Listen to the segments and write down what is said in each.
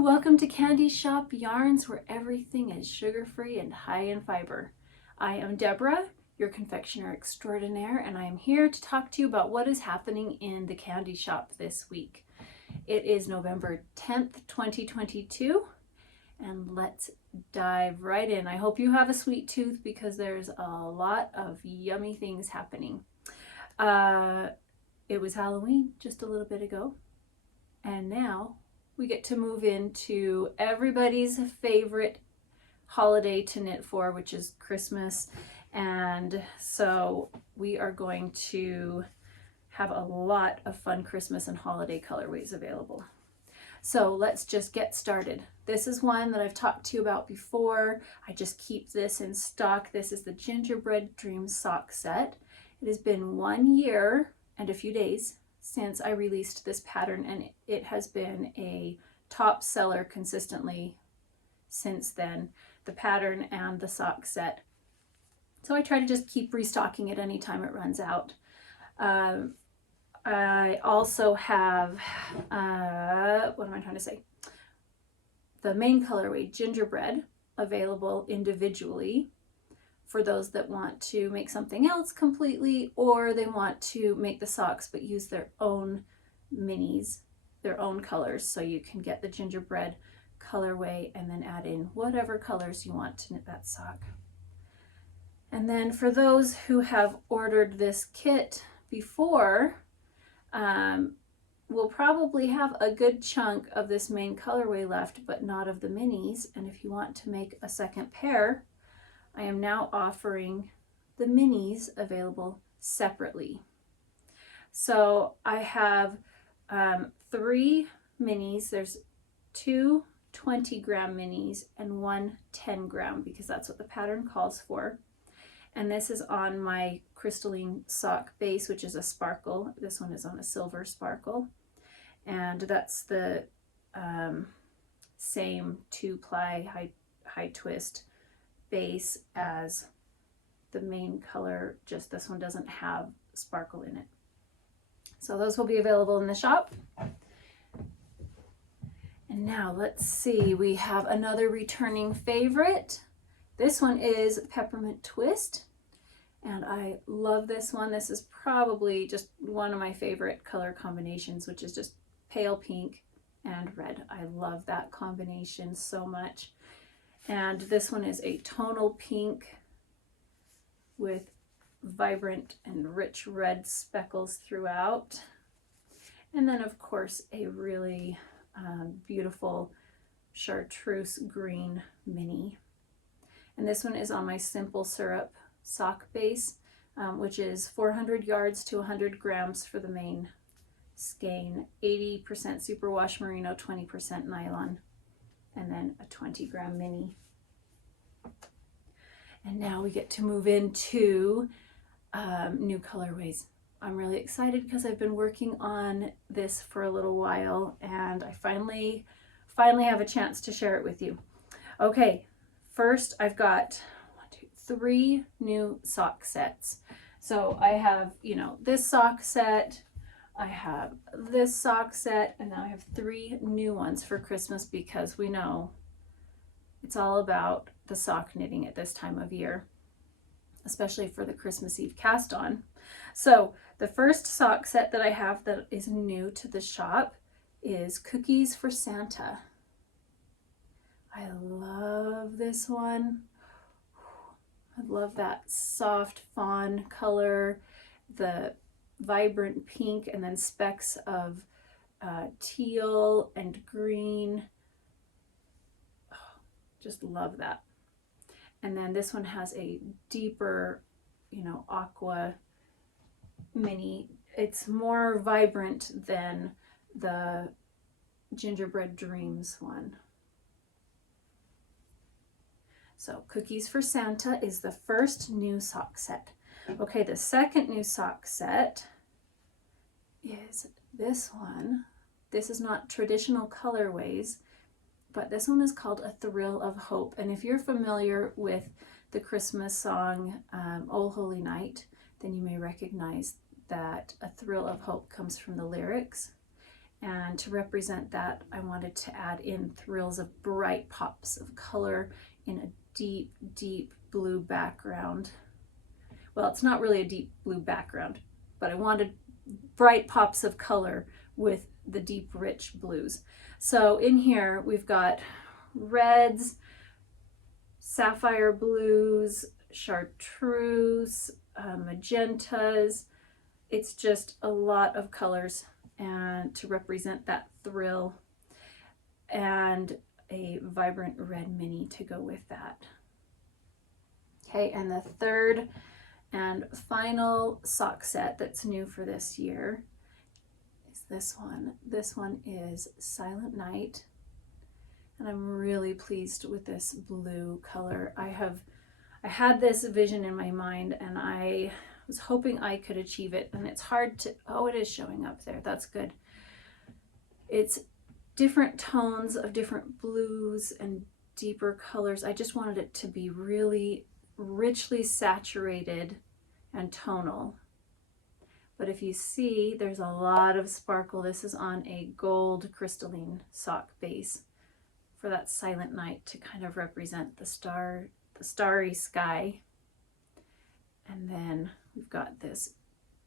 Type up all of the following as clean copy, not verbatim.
welcome to Candy Shop Yarns, where everything is sugar-free and high in fiber. I am Deborah, your confectioner extraordinaire, and I am here to talk to you about what is happening in the candy shop this week. It is November 10th, 2022, and let's dive right in. I hope you have a sweet tooth because there's a lot of yummy things happening. It was Halloween just a little bit ago, and now we get to move into everybody's favorite holiday to knit for, which is Christmas. And so we are going to have a lot of fun Christmas and holiday colorways available. So let's just get started. This is one that I've talked to you about before. I just keep this in stock. This is the Gingerbread Dream Sock Set. It has been 1 year and a few days since I released this pattern, and it has been a top seller consistently since then, the pattern and the sock set. So I try to just keep restocking it anytime it runs out. I also have, what am I trying to say? The main colorway, Gingerbread, available individually for those that want to make something else completely, or they want to make the socks but use their own minis, their own colors. So you can get the gingerbread colorway and then add in whatever colors you want to knit that sock. And then for those who have ordered this kit before, we'll probably have a good chunk of this main colorway left, but not of the minis. And if you want to make a second pair, I am now offering the minis available separately. So I have 3 minis. There's 2 20-gram minis and 1 10-gram, because that's what the pattern calls for. And this is on my crystalline sock base, which is a sparkle. This one is on a silver sparkle. And that's the same 2-ply high twist base as the main color, just this one doesn't have sparkle in it. So those will be available in the shop. And now let's see, we have another returning favorite. This one is Peppermint Twist, and I love this one. This is probably just one of my favorite color combinations, which is just pale pink and red. I love that combination so much. And this one is a tonal pink with vibrant and rich red speckles throughout. And then of course a really beautiful chartreuse green mini. And this one is on my simple syrup sock base, which is 400 yards to 100 grams for the main skein, 80% superwash merino, 20% nylon, and then a 20-gram mini. And now we get to move into new colorways. I'm really excited because I've been working on this for a little while, and I finally have a chance to share it with you. Okay, first I've got 3 new sock sets. So I have, this sock set, I have this sock set, and now I have 3 new ones for Christmas, because we know it's all about the sock knitting at this time of year, especially for the Christmas Eve cast on. So the first sock set that I have that is new to the shop is Cookies for Santa. I love this one. I love that soft fawn color, the vibrant pink, and then specks of teal and green. Oh, just love that. And then this one has a deeper, aqua mini. It's more vibrant than the Gingerbread Dreams one. So Cookies for Santa is the first new sock set. Okay, the second new sock set is this one. This is not traditional colorways, but this one is called A Thrill of Hope. And if you're familiar with the Christmas song, Oh Holy Night, then you may recognize that A Thrill of Hope comes from the lyrics. And to represent that, I wanted to add in thrills of bright pops of color in a deep, deep blue background. Well, it's not really a deep blue background, but I wanted bright pops of color with the deep, rich blues. So in here, we've got reds, sapphire blues, chartreuse, magentas. It's just a lot of colors and to represent that thrill, and a vibrant red mini to go with that. Okay, and the third and final sock set that's new for this year is this one. This one is Silent Night, and I'm really pleased with this blue color. I had this vision in my mind, and I was hoping I could achieve it, and it's hard to, oh, it is showing up there. That's good. It's different tones of different blues and deeper colors. I just wanted it to be really richly saturated and tonal. But if you see, there's a lot of sparkle. This is on a gold crystalline sock base for that silent night to kind of represent the starry sky. And then we've got this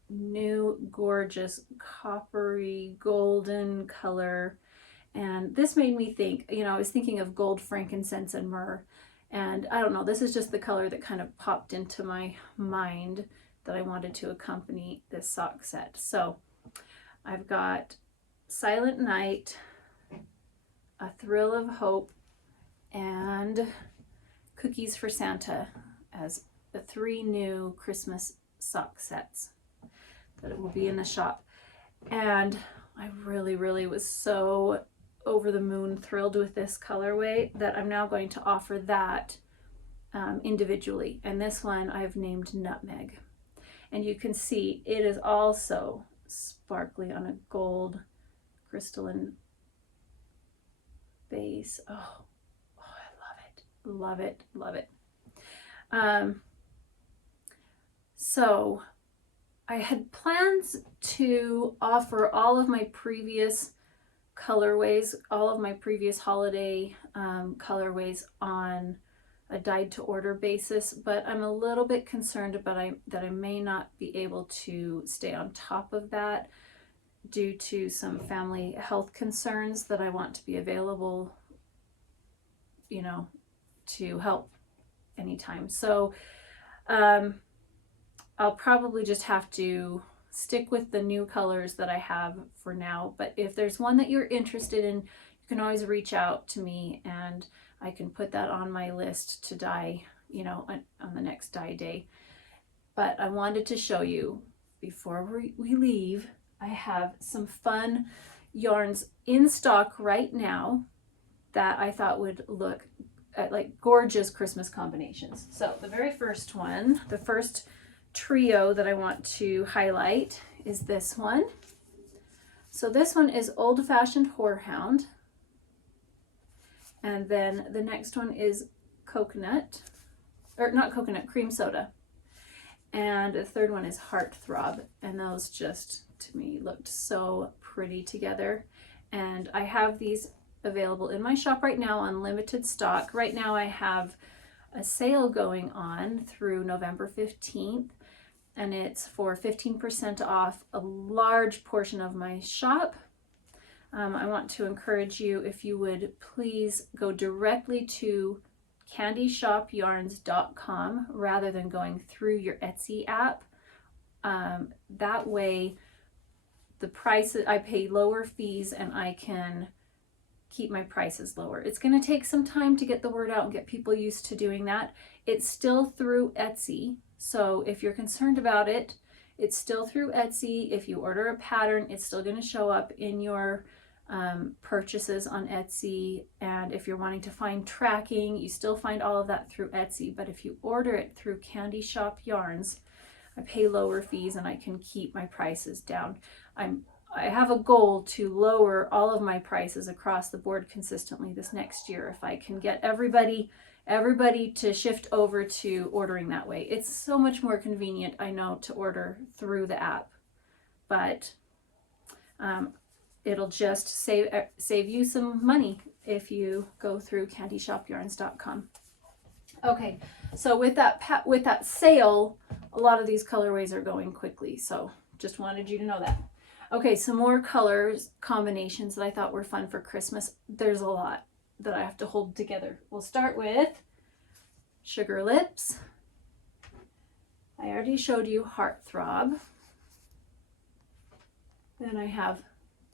new gorgeous coppery golden color. And this made me think, you know, I was thinking of gold, frankincense, and myrrh. And I don't know, this is just the color that kind of popped into my mind that I wanted to accompany this sock set. So I've got Silent Night, A Thrill of Hope, and Cookies for Santa as the 3 new Christmas sock sets that will be in the shop. And I really, really was so over the moon thrilled with this colorway that I'm now going to offer that individually. And this one I've named Nutmeg. And you can see it is also sparkly on a gold crystalline base. Oh, I love it. Love it. Love it. So I had plans to offer all of my previous colorways, all of my previous holiday colorways on a dyed to order basis, but I'm a little bit concerned about that I may not be able to stay on top of that due to some family health concerns that I want to be available, you know, to help anytime. So I'll probably just have to stick with the new colors that I have for now. But if there's one that you're interested in, you can always reach out to me and I can put that on my list to dye, you know, on the next dye day. But I wanted to show you before we leave, I have some fun yarns in stock right now that I thought would look at like gorgeous Christmas combinations. So the very first one, the first trio that I want to highlight is this one. So this one is Old Fashioned Whorehound. And then the next one is coconut, or not coconut, cream soda. And the third one is Heartthrob. And those just, to me, looked so pretty together. And I have these available in my shop right now on limited stock. Right now I have a sale going on through November 15th. And it's for 15% off a large portion of my shop. I want to encourage you, if you would please go directly to candyshopyarns.com rather than going through your Etsy app. That way, the price, I pay lower fees and I can keep my prices lower. It's going to take some time to get the word out and get people used to doing that. It's still through Etsy. So if you're concerned about it, it's still through Etsy. If you order a pattern, it's still going to show up in your purchases on Etsy. And if you're wanting to find tracking, you still find all of that through Etsy. But if you order it through Candy Shop Yarns, I pay lower fees and I can keep my prices down. I have a goal to lower all of my prices across the board consistently this next year if I can get everybody to shift over to ordering that way. It's so much more convenient, I know, to order through the app. But it'll just save you some money if you go through candyshopyarns.com. Okay, so with that sale, a lot of these colorways are going quickly, so just wanted you to know that. Okay, some more colors combinations that I thought were fun for Christmas. There's a lot that I have to hold together. We'll start with Sugar Lips. I already showed you Heartthrob. Then I have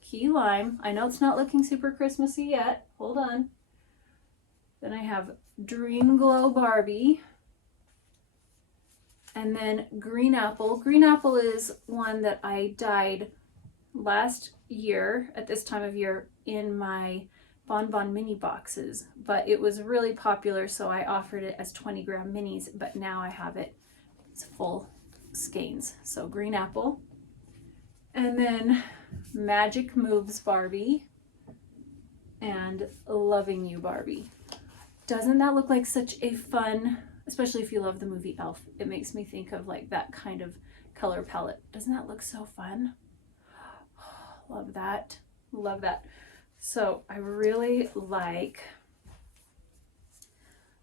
Key Lime. I know it's not looking super Christmassy yet. Hold on. Then I have Dream Glow Barbie. And then Green Apple. Green Apple is one that I dyed last year at this time of year in my Bon Bon mini boxes, but it was really popular, so I offered it as 20-gram minis, but now I have it as full skeins. So Green Apple. And then Magic Moves Barbie and Loving You Barbie. Doesn't that look like such a fun, especially if you love the movie Elf, it makes me think of like that kind of color palette. Doesn't that look so fun? Love that. Love that. So I really like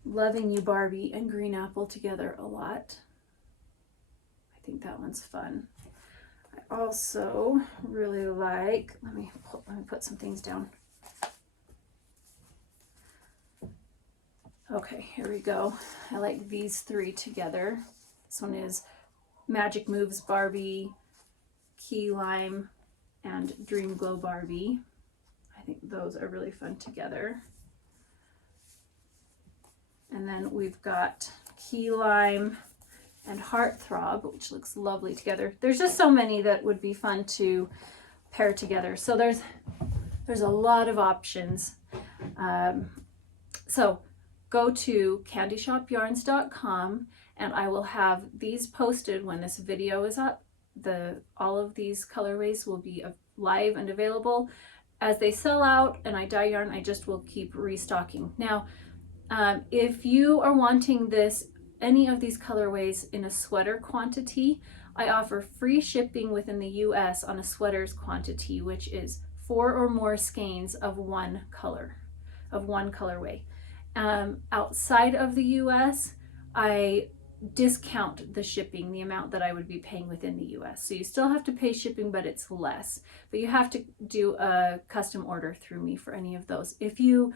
Loving You Barbie and Green Apple together a lot. I think that one's fun. I also really like, let me put some things down. Okay, here we go. I like these three together. This one is Magic Moves Barbie, Key Lime, and Dream Glow Barbie. I think those are really fun together. And then we've got Key Lime and Heartthrob, which looks lovely together. There's just so many that would be fun to pair together. So there's a lot of options. So go to candyshopyarns.com and I will have these posted when this video is up. All of these colorways will be live and available. As they sell out and I dye yarn, I just will keep restocking. Now, if you are wanting any of these colorways in a sweater quantity, I offer free shipping within the US on a sweater's quantity, which is 4 or more skeins of one colorway. Outside of the US, I discount the shipping, the amount that I would be paying within the US. So you still have to pay shipping, but it's less. But you have to do a custom order through me for any of those. If you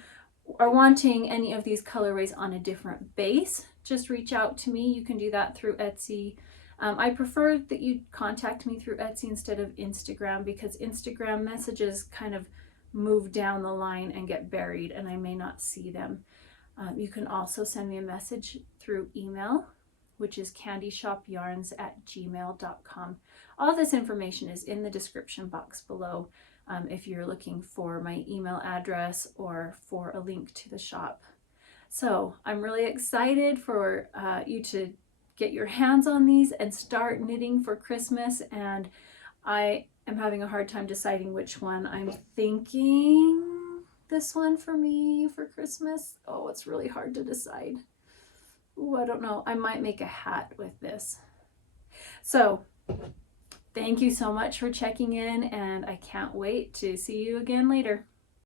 are wanting any of these colorways on a different base, just reach out to me. You can do that through Etsy. I prefer that you contact me through Etsy instead of Instagram, because Instagram messages kind of move down the line and get buried and I may not see them. You can also send me a message through email, which is candyshopyarns@gmail.com. All this information is in the description box below if you're looking for my email address or for a link to the shop. So I'm really excited for you to get your hands on these and start knitting for Christmas, and I am having a hard time deciding which one. I'm thinking this one for me for Christmas. Oh, it's really hard to decide. Ooh, I don't know. I might make a hat with this. So thank you so much for checking in, and I can't wait to see you again later.